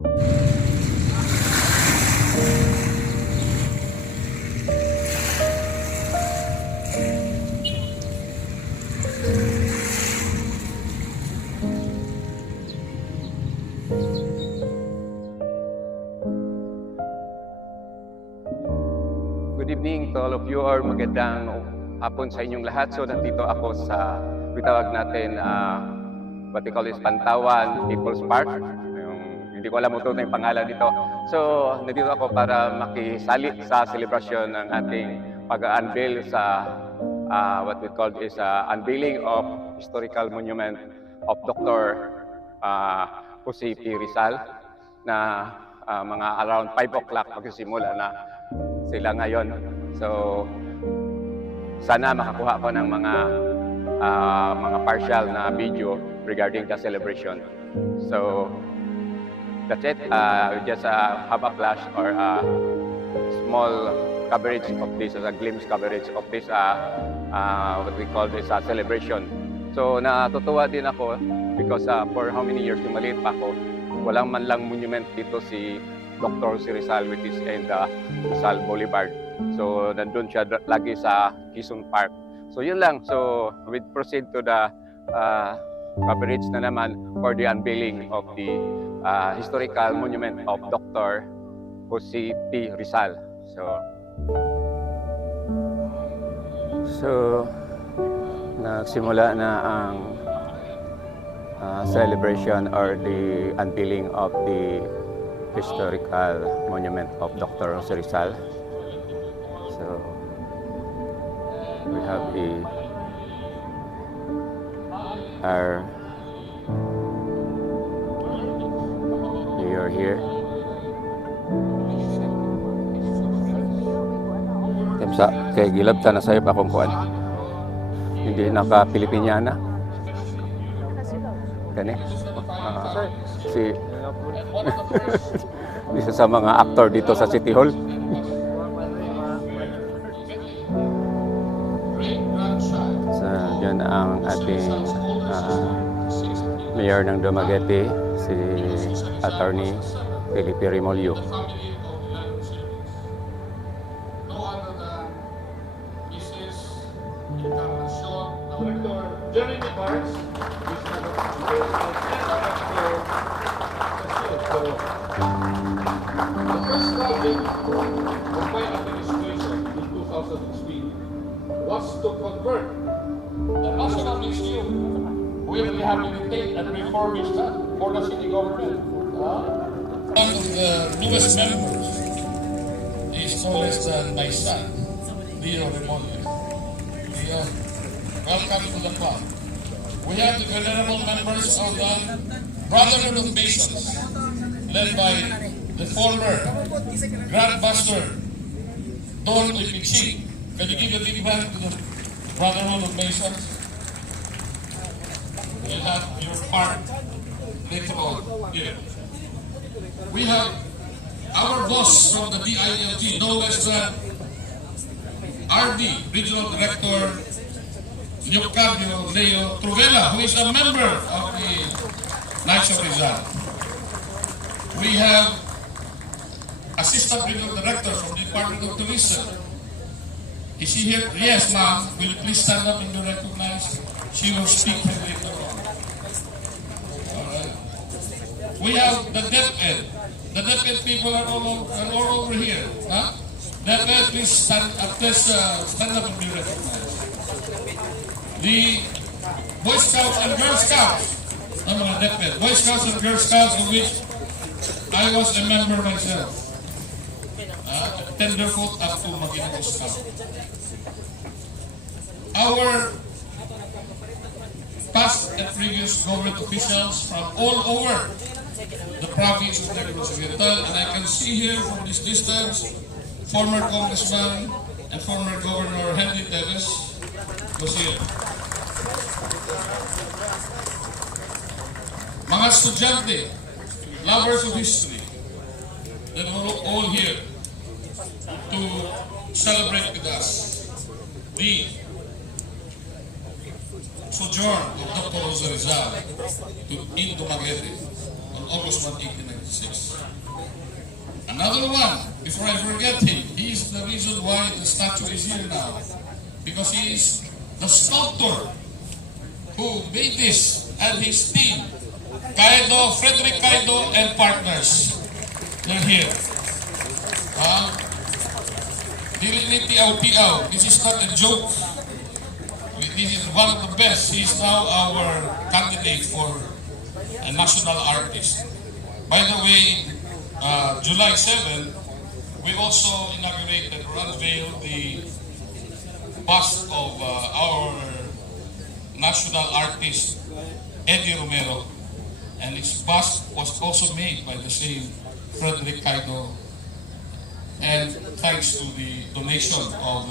Good evening to all of you, or magandang hapon sa inyong lahat. So nandito ako sa bitawag natin what we call is Pantawan People's Park. Hindi ko alam ito na yung pangalan dito. So nandito ako para makisali sa selebrasyon ng ating pag-unveil sa what we call is Unveiling of Historical Monument of Dr. Rizal na mga around 5 o'clock magsisimula na sila ngayon. So sana makakuha ko ng mga partial na video regarding the celebration. So that's it. We just have a flash or a small coverage of this, a glimpse coverage of this what we call this celebration. So natutuwa din ako because for how many years yung maliit pa ako, walang man lang monument dito si Dr. Rizal, which is in the Rizal Boulevard. So nandun siya lagi sa Quezon Park. So yun lang. So we proceed to the coverage na naman for the unveiling of the historical monument of Dr. Rizal. So nagsimula na ang celebration or the unveiling of the historical monument of Dr. Rizal. So we have our mayor here. Temsa kay gilabta na sayo pa kung kuan. Hindi naka-Pilipiniana. Kani? Si isa sa mga aktor dito sa City Hall. So, yan ang ating mayor ng Dgte, si Attorney Felipe Remolyo. Was to convert the National Museum with rehabilitate and refurbish that for the city government. One of the newest members is no less than my son, Leo Remonte. Leo, welcome to the club. We have the venerable members of the Brotherhood of Masons, led by the former Grand Master Don Lipiching. Can you give a big hand to the Brotherhood of Masons? You have your part later on here. We have our boss from the DILG, no less than RD, Regional Director Leocadio Leo Truvela, who is a member of the Knights of Rizal. We have Assistant Regional Director from the Department of Tourism. Is she here? Yes, ma'am. Will you please stand up and be recognized? She will speak later on. Alright. We have the Dgte. The Dgte people are all over here. Huh? Dgte, please stand up, stand up and be recognized. The Boy Scouts and Girl Scouts. No, Dgte. Boy Scouts and Girl Scouts, of which I was a member myself. Tenderfoot up to Maginoo Scout. Our past and previous government officials from all over the province of Negros Oriental, and I can see here from this distance, former Congressman and former Governor Henry Teves was here. Mga estudyante, lovers of history, that were all here to celebrate with us the sojourn of Dr. Rizal in Dgte on August 1, 1896. Another one, before I forget him, he is the reason why the statue is here now. Because he is the sculptor who made this and his team. Frederick Kaido and partners. They're here. This is not a joke. This is one of the best. He is now our candidate for a national artist. By the way, July 7, we also inaugurated or unveiled the bust of our national artist, Eddie Romero. And its bust was also made by the same Frederick Kaido. And thanks to the donation of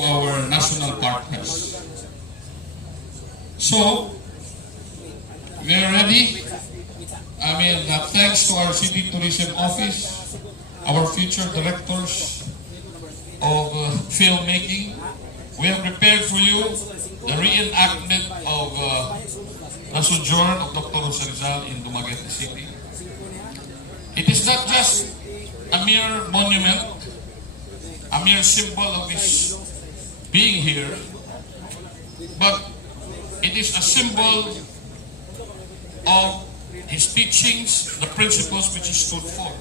our national partners. So, we are ready. Thanks to our City Tourism Office, our future directors of filmmaking, we have prepared for you the reenactment of the sojourn of Dr. Rizal in Dgte City. It is not just a mere monument, a mere symbol of his being here, but it is a symbol of his teachings, the principles which he stood for.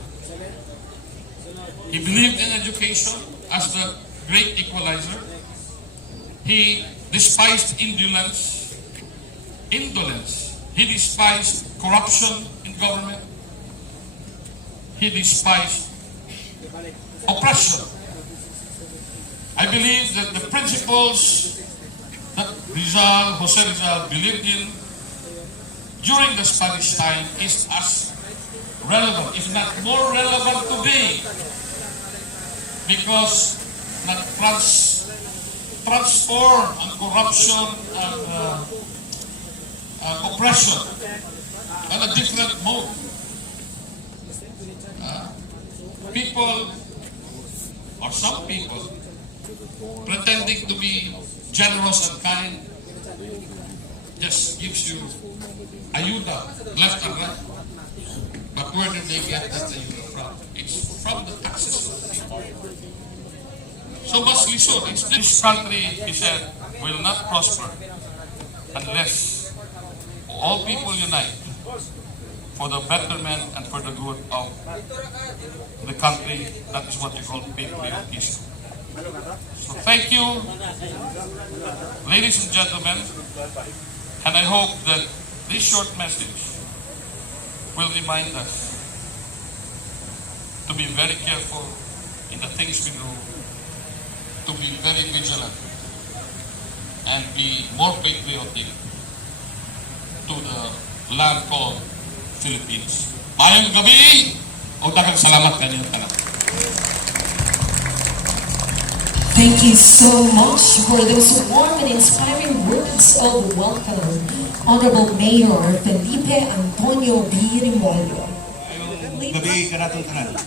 He believed in education as the great equalizer. He despised indolence. He despised corruption in government. He despised oppression. I believe that the principles that Jose Rizal believed in during the Spanish time is as relevant, if not more relevant today, because transform and corruption and oppression on a different mode. People, or some people, pretending to be generous and kind, just gives you ayuda left and right. But where did they get that ayuda from? It's from the taxes of the people. So mostly so, this country, he said, will not prosper unless all people unite for the betterment and for the good of the country. That is what we call patriotism. So thank you, ladies and gentlemen, and I hope that this short message will remind us to be very careful in the things we do, to be very vigilant, and be more patriotic to the land called Philippines. Mayong gabi, o daghang salamat kanyang tanan. Thank you so much for those warm and inspiring words of welcome, Honorable Mayor Felipe Antonio B. Rimolyo. Gabi kanatong tanan.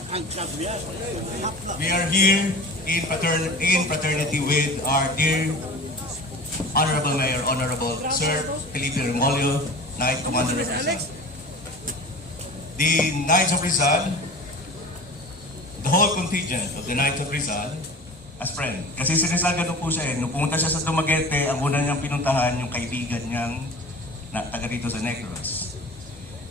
We are here in fraternity with our dear Honorable Mayor, Honorable Sir Felipe Rimolyo, Knight Commander of Rizal. The Knights of Rizal, the whole contingent of the Knights of Rizal, as friend. Kasi si Rizal ganun po siya eh. Nung pumunta siya sa Dgte, ang una niyang pinuntahan yung kaibigan niyang na taga rito sa Negros.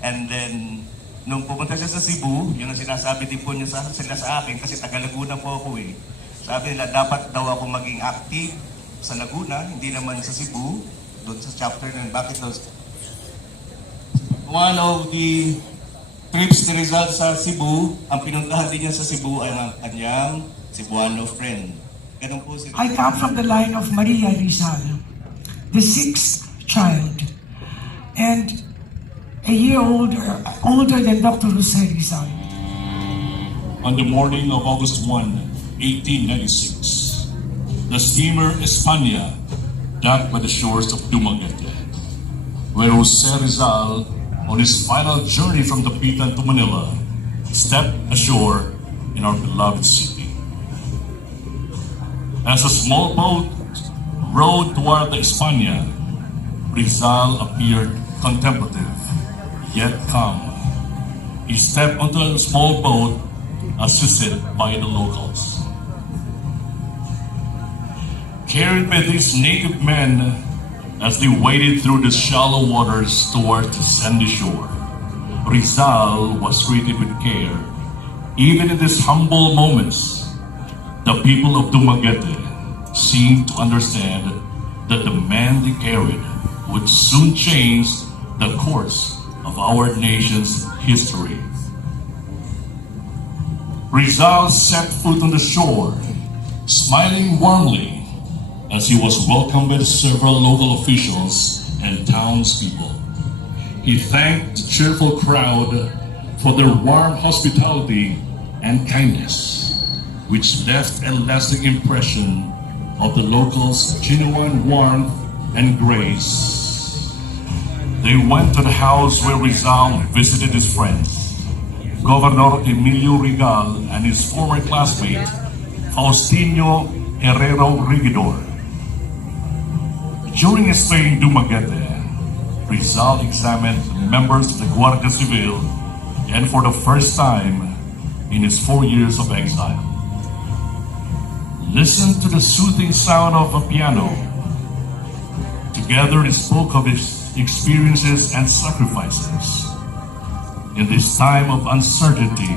And then, nung pumunta siya sa Cebu, yun ang sinasabi din po niya sila sa akin kasi taga Laguna po ako eh. Sabi nila, dapat daw ako maging active sa Laguna, hindi naman sa Cebu, doon sa chapter ng bakit daw. One of the trips ni Rizal sa Cebu, ang pinuntahan din niya sa Cebu ay ang kanyang Cebuano friend. Ganun po si I come from the line of Maria Rizal, the sixth child, and a year older than Dr. Jose Rizal. On the morning of August 1, 1896, the steamer España docked by the shores of Dumaguete, where Jose Rizal, on his final journey from Dapitan to Manila, stepped ashore in our beloved city. As a small boat rowed toward the España, Rizal appeared contemplative, yet calm. He stepped onto a small boat, assisted by the locals. Carried by these native men as they waded through the shallow waters towards the sandy shore, Rizal was treated with care. Even in these humble moments, the people of Dgte seemed to understand that the man they carried would soon change the course of our nation's history. Rizal set foot on the shore, smiling warmly as he was welcomed by several local officials and townspeople. He thanked the cheerful crowd for their warm hospitality and kindness, which left a lasting impression of the locals' genuine warmth and grace. They went to the house where Rizal visited his friends, Governor Emilio Regal and his former classmate, Faustino Herrero Rigidor. During his stay in Dgte, Rizal examined members of the Guardia Civil and for the first time in his 4 years of exile. Listened to the soothing sound of a piano. Together he spoke of his experiences and sacrifices. In this time of uncertainty,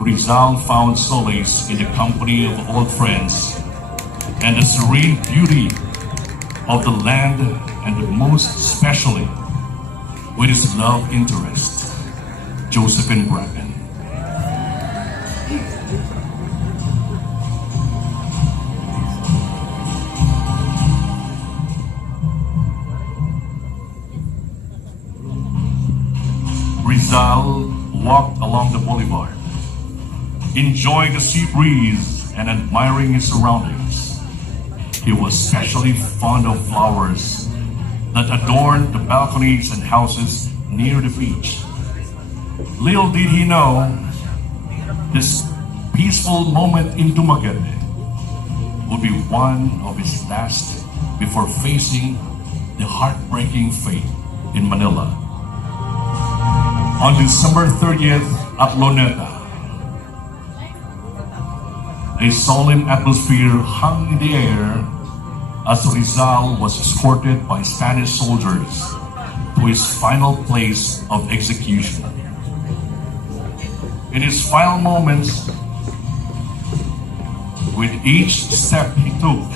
Rizal found solace in the company of old friends and the serene beauty of the land, and most especially with his love interest, Josephine Bracken. Rizal walked along the boulevard, enjoying the sea breeze and admiring his surroundings. He was especially fond of flowers that adorned the balconies and houses near the beach. Little did he know, this peaceful moment in Dgte would be one of his last before facing the heartbreaking fate in Manila. On December 30th at Luneta, a solemn atmosphere hung in the air as Rizal was escorted by Spanish soldiers to his final place of execution. In his final moments, with each step he took,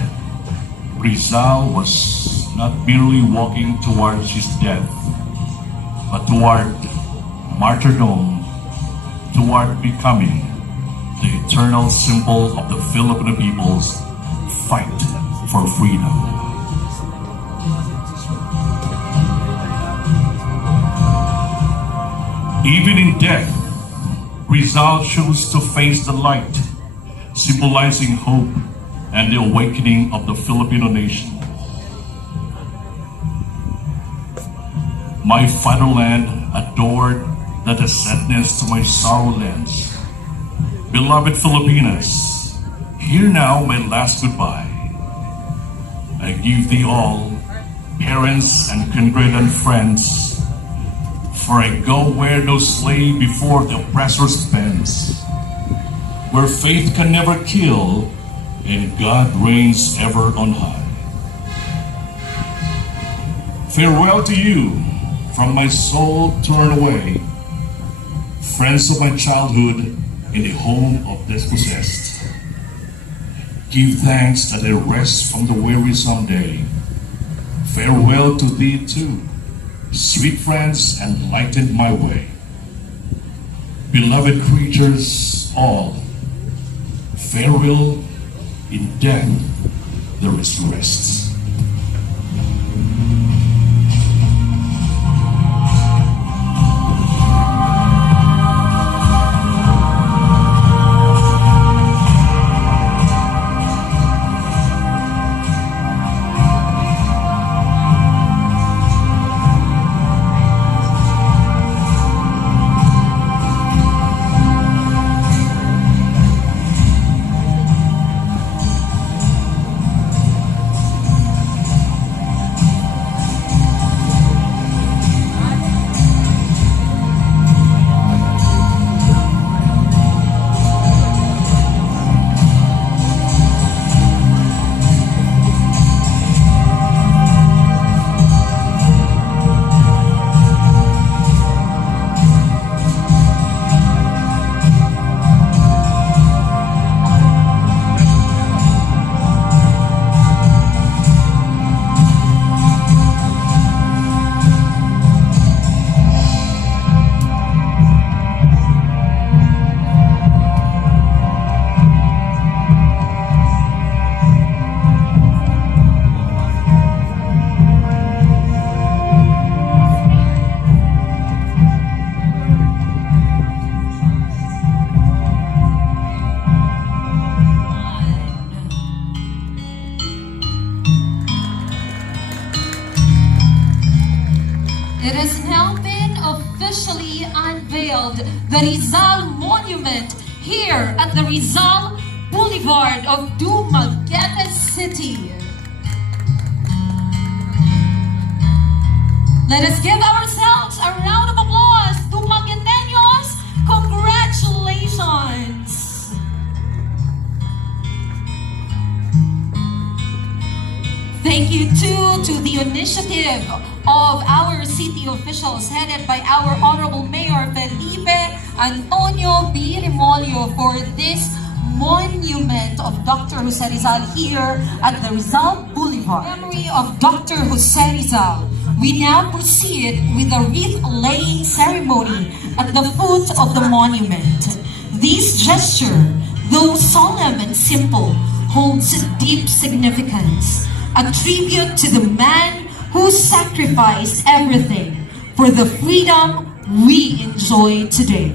Rizal was not merely walking towards his death, but toward martyrdom, toward becoming the eternal symbol of the Filipino people's fight for freedom. Even in death, Rizal chose to face the light, symbolizing hope and the awakening of the Filipino nation. My fatherland adored that the sadness to my sorrow lends. Beloved Filipinas, hear now my last goodbye. I give thee all, parents and kindred and friends, for I go where no slave before the oppressor's pens, where faith can never kill and God reigns ever on high. Farewell to you, from my soul torn away, friends of my childhood in the home of dispossessed. Give thanks that I rest from the wearisome day. Farewell to thee too, sweet friends, and lighten my way. Beloved creatures all, farewell, in death there is rest. It has now been officially unveiled, the Rizal Monument here at the Rizal Boulevard of Dgte City. Let us give ourselves a round of applause. Dumagueteños, congratulations! Thank you too to the initiative of our city officials headed by our Honorable Mayor Felipe Antonio B. Remolio for this monument of Dr. Jose Rizal here at the Rizal Boulevard. In memory of Dr. Jose Rizal, we now proceed with the wreath-laying ceremony at the foot of the monument. This gesture, though solemn and simple, holds deep significance. A tribute to the man who sacrificed everything for the freedom we enjoy today.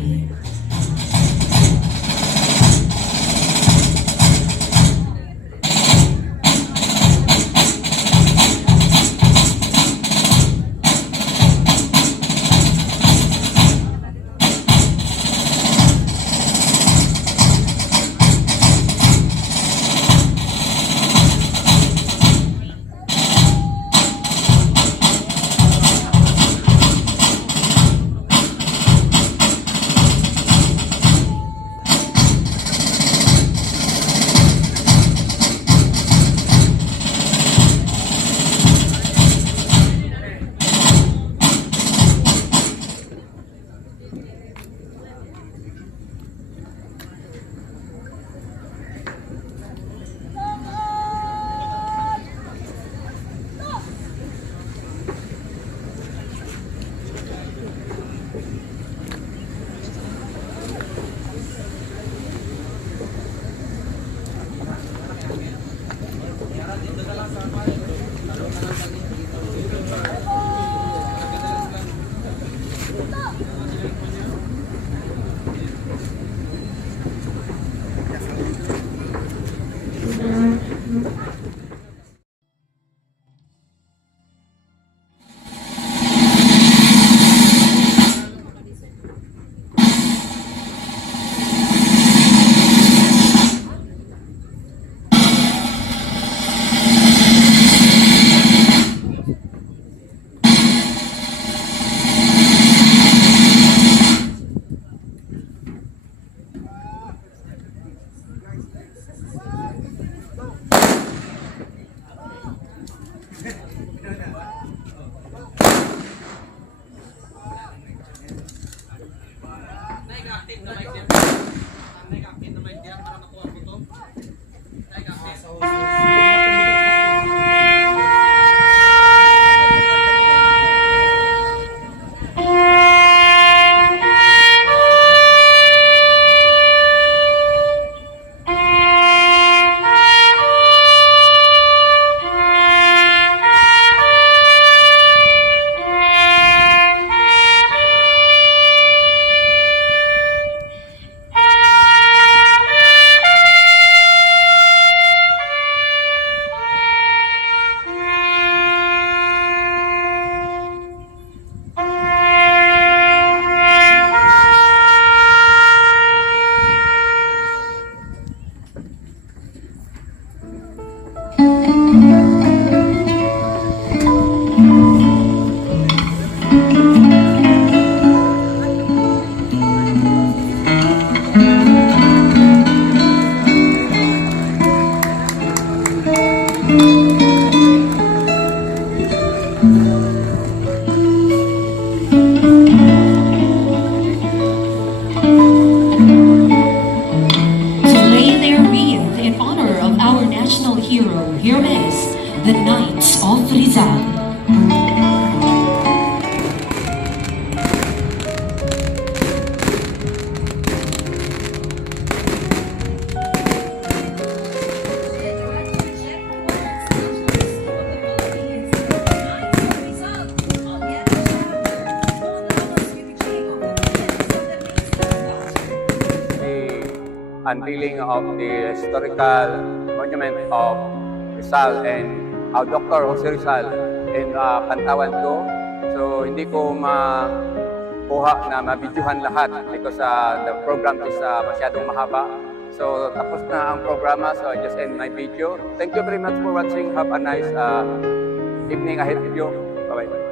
Unveiling of the historical monument of Rizal and Dr. Jose Rizal in Cantawan 2. So So hindi ko makuha na mabidyohan lahat because the program is masyadong mahaba. So tapos na ang programa, so I just end my video. Thank you very much for watching. Have a nice evening ahead of you. Bye-bye.